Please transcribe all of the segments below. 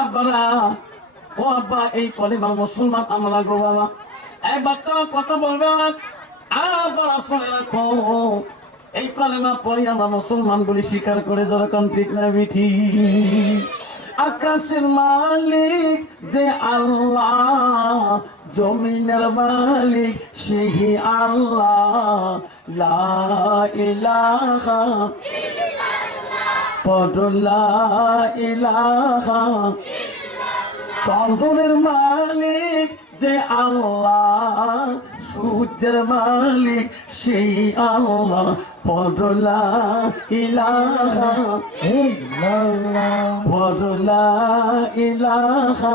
আব্বারা, ও আব্বা, এই কলিমা মুসলমান আমরা গো বাবা। এই বাচ্চারা কথা বলবে আব্বারা শুনে রাখো। এই কলেমা পড়ে আমরা মুসলমান বলে স্বীকার করে যখন ঠিক না বিঠি আকাশের মালিক যে আল্লাহ, জমিনের মালিক সেই আল্লাহ। লা ইলাহা পড়লা ইলাহা। চন্দনের মালিক যে আল্লাহ। সূর্যের মালিক সেই আল্লাহ পড়লা ইলাহা। পড়লা ইলাহা।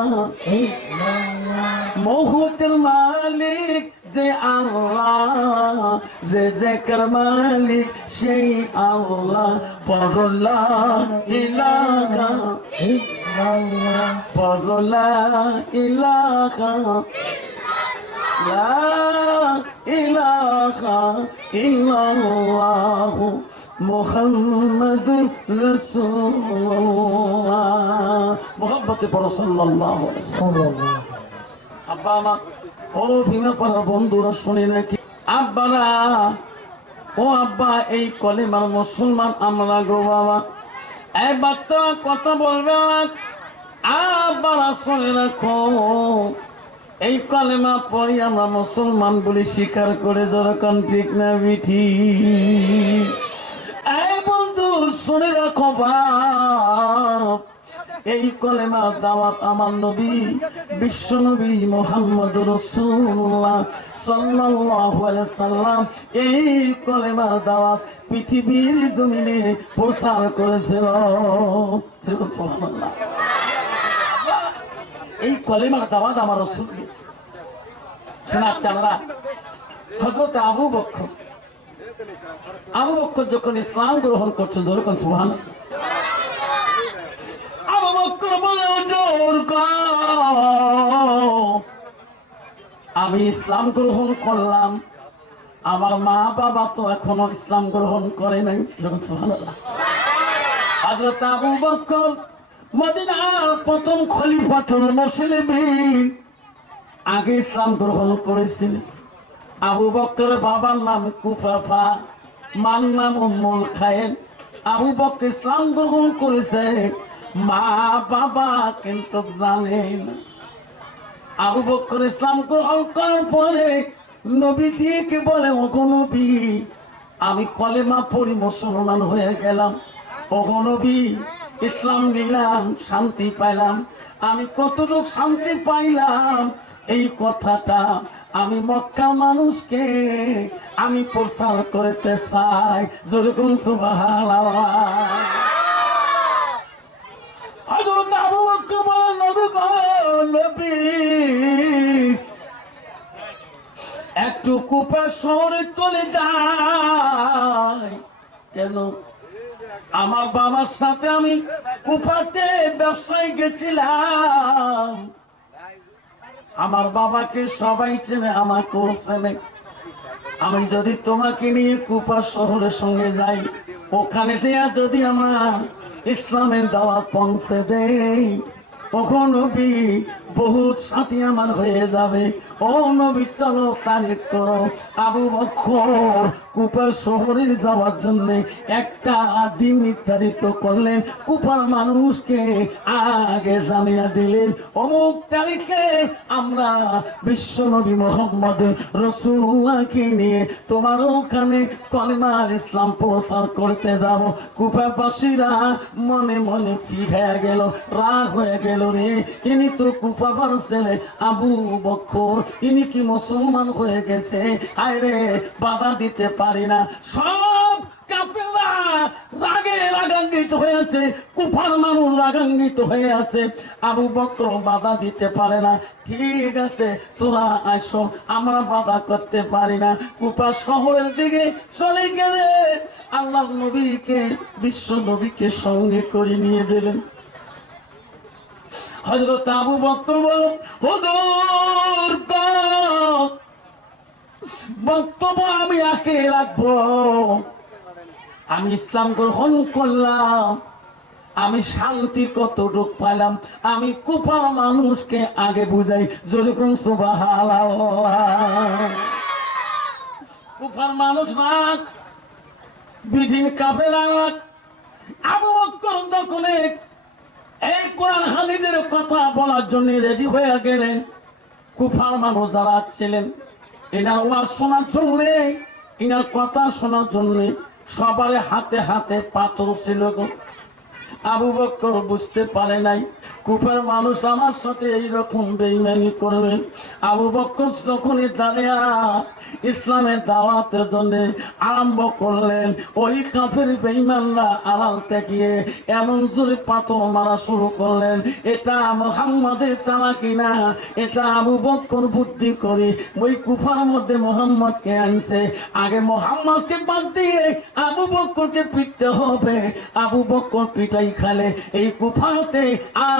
মহুতের মালিক যে আল্লাহ, রেজেকের মালিক সেই আল্লাহ পড়লা ইলাহা। পড়লা ইলাহা। লা ইলাহা ইল্লাল্লাহ মুহাম্মদ রাসূলুল্লাহ মোহাম্মতে পড়ো সাল্লাল্লাহু আলাইহি ওয়াসাল্লাম। আব্বা আমার ও ভীমা পাড়ার বন্ধুরা, শুনে নাকি? আব্বারা, ও আব্বা, এই কলেমার মুসলমান আমরা গো বাবা। এই বাচ্চারা কথা বলবে আব্বারা শুনে রাখো। এই কলেমা পড়ি আমরা মুসলমান বলে স্বীকার করে যখন ঠিক না বিঠি এই বন্ধু, শুনে রাখো বাপ। এই কলেমা দাওয়াত আমার নবী, বিশ্ব নবী মোহাম্মদ রসুল্লাহ সাল্লাম এই কলেমার দাওয়াত পৃথিবীর জমিনে প্রসার করেছিল। সেরকম এই কলেমার দাওয়াত আমার রসুল দিয়েছে। শোনার চালরা হজরত আবু বক্ষ আবু বক্ষ যখন ইসলাম গ্রহণ করছেন যখন বলে আমি ইসলাম গ্রহণ করলাম। আমার মা বাবা তো এখনও ইসলাম গ্রহণ করে নাই। যখন হযরত আবু বকর মদিনার প্রথম খলিফাতুল মুসলিমিন আগে ইসলাম গ্রহণ করেছিলেন আবু বকরের বাবার নাম কুফাফা, মার নাম উম্মুল খায়ের আবু বকর ইসলাম গ্রহণ করেছে, মা বাবা কিন্তু জানে না। আবু বকর ইসলাম গ্রহণ করার পরে নবীজিকে বলে, ওগো নবী, আমি কলেমা পড়ি মুসলমান হয়ে গেলাম। ওগো নবী ইসলাম নিলাম, শান্তি পাইলাম। আমি কতটুকু শান্তি পাইলাম, এই কথাটা আমি মক্কা মানুষকে আমি প্রচার করতে চাই। যেরকম একটু কুপা শহরে চলে যায় কেন? আমার বাবার সাথে আমি কুপাতে ব্যবসায় গেছিলাম। আমার বাবাকে সবাই চেনে আমাকেও চেনে আমি যদি তোমাকে নিয়ে কুপা শহরের সঙ্গে যাই, ওখানে দেয়া যদি আমার ইসলামের দাওয়া পৌঁছে দেই নবী বহুত সাথী আমার হয়ে যাবে। ও নবী, চলো তারিখ করো। আবু বকর কুপার শহরে যাওয়ার জন্য একটা দিন নির্ধারিত করলেন। কুপার মানুষকে আগে জানিয়ে দিলেন, অমুক তারিখে আমরা বিশ্ব নবী মোহাম্মদ রসুল্লাহকে নিয়ে তোমার ওখানে কলিমার ইসলাম প্রচার করতে যাব। কুপাবাসীরা মনে মনে ফির গেল, রাগ হয়ে গেল রে। ইনি তো কুফাবার ছেলে আবু বকর ইনি কি মুসলমান হয়ে গেছে? আয় রে বাধা দিতে পারি না। সব পারে না। ঠিক আছে, তোরা আসো, আমরা বাধা করতে পারি না। শহরের দিকে চলে আল্লাহ নবীকে, বিশ্ব নবীকে সঙ্গে করে নিয়ে দিলেন হজরত আবু বক্তর বল বক্তব্য আমি আঁকে রাখব। আমি ইসলাম গ্রহণ করলাম। আমি শান্তি কতটুক পাইলাম? আমি কুপার মানুষকে আগে বুঝাই যেরকম সুবাহ কুপার মানুষ না বিধির কাপের আবু বক্কর তখন এই কোরআন হাদিদের কথা বলার জন্য রেডি হয়ে গেলেন কুফার মানুষ যারা ছিলেন, এনার ওয়াজ শোনার জন্য, এনার কথা শোনার জন্যে সবার হাতে হাতে পাথর ছিল গো। আবু বক্কর বুঝতে পারে নাই কুফার মানুষ আমার সাথে এইরকম বেইমানি করবে আবু বক্কর যখনই দাঁড়িয়া ইসলামের দাওয়াতের জন্য আরম্ভ করলেন, ওই কাফের বেইমানরা আড়াল থেকে এমন জোরে পাথর মারা শুরু করলেন, এটা মোহাম্মদের চালাকি না এটা আবু বক্কর বুদ্ধি করে ওই কুফার মধ্যে মোহাম্মদকে আনছে। আগে মোহাম্মদকে বাদ দিয়ে আবু বক্করকে পিটতে হবে। আবু বক্কর পিটাই খালে, এই কুফাতে আর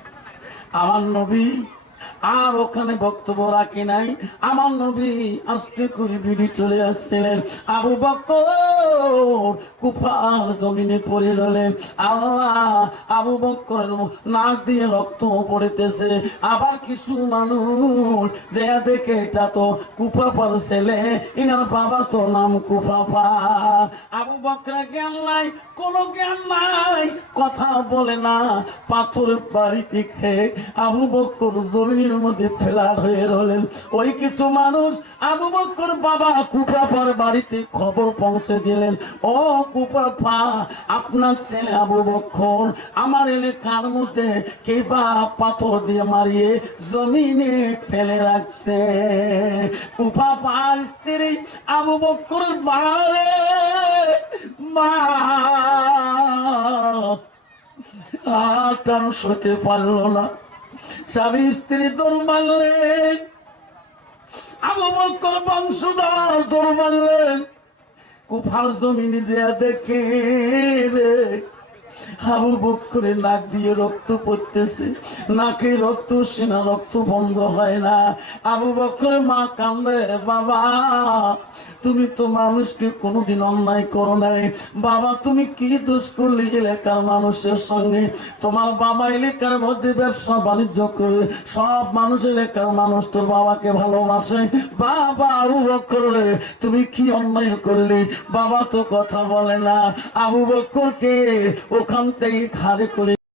আমার নবী আর ওখানে বক্তব্য রাখি নাই। আমার নবী আস্তে করে বিড়ি চলে আসছিলেন। আবু বক্কর কুফার জমিনে পড়ে রলেন আল্লাহ আবু বক্কর নাক দিয়ে রক্ত পড়েতেছে। আবার কিছু মানুষ যে দেখে, এটা তো কুফাপার ছেলে, এনার বাবা তো নাম কুফাপা আবু বকরা জ্ঞান নাই, কোনো জ্ঞান নাই। কথা বলে না। পাথরের বাড়িতে খেয়ে আবু বক্কর জমিনের মধ্যে ফেলার হয়ে রলেন। ওই কিছু মানুষ আবু বক্কর বাবা কুপাপার বাড়িতে খবর পৌঁছে দিলেন। ও কুপাপা আপনার ছেলে আবু বক্কর, আমার এলাকার মধ্যে কে বা পাথর দিয়ে মারিয়ে জমিনে ফেলে রাখছে। কুপাপার স্ত্রী আবু বক্কর বাড়ে মা আর তার সতে পারল না। স্বামী স্ত্রী দৌড় মারলেন। আবু বক্কর বংশধর দৌড় মারলেন। কুফার জমিনে যে দেখে রে আবু বক্করে নাক দিয়ে রক্ত পড়তেছে। নাকে রক্ত, সেনা রক্ত বন্ধ হয় না। আবু বক্করে মা কান্দে, বাবা, তুমি তো মানুষকে কোনোদিন অন্যায় করো নাই। বাবা, তুমি কি দোষ করলে এলাকার মানুষের সঙ্গে? তোমার বাবা এলাকার মধ্যে ব্যবসা বাণিজ্য করে, সব মানুষ এলাকার মানুষ তোর বাবাকে ভালোবাসে। বাবা, আবু বক্কর রে, তুমি কি অন্যায় করলে? বাবা তো কথা বলে না। আবু বক্করকে ওখান থেকে খাড়ে করে